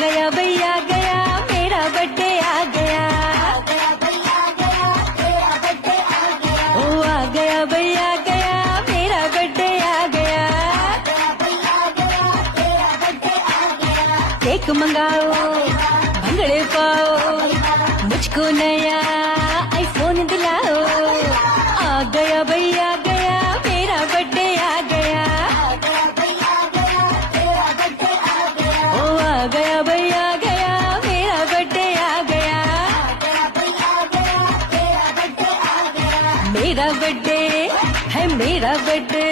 गया भैया गया मेरा बर्थडे आ गया। ओ आ गया भैया गया मेरा बर्थडे आ गया। केक मंगाओ भंगड़े पाओ मुझको नया आईफोन दिलाओ। आ गया भैया गया मेरा बर्थडे आ गया। ओ आ गया भैया गया मेरा बर्थडे आ गया। मेरा बर्थडे है मेरा बर्थडे।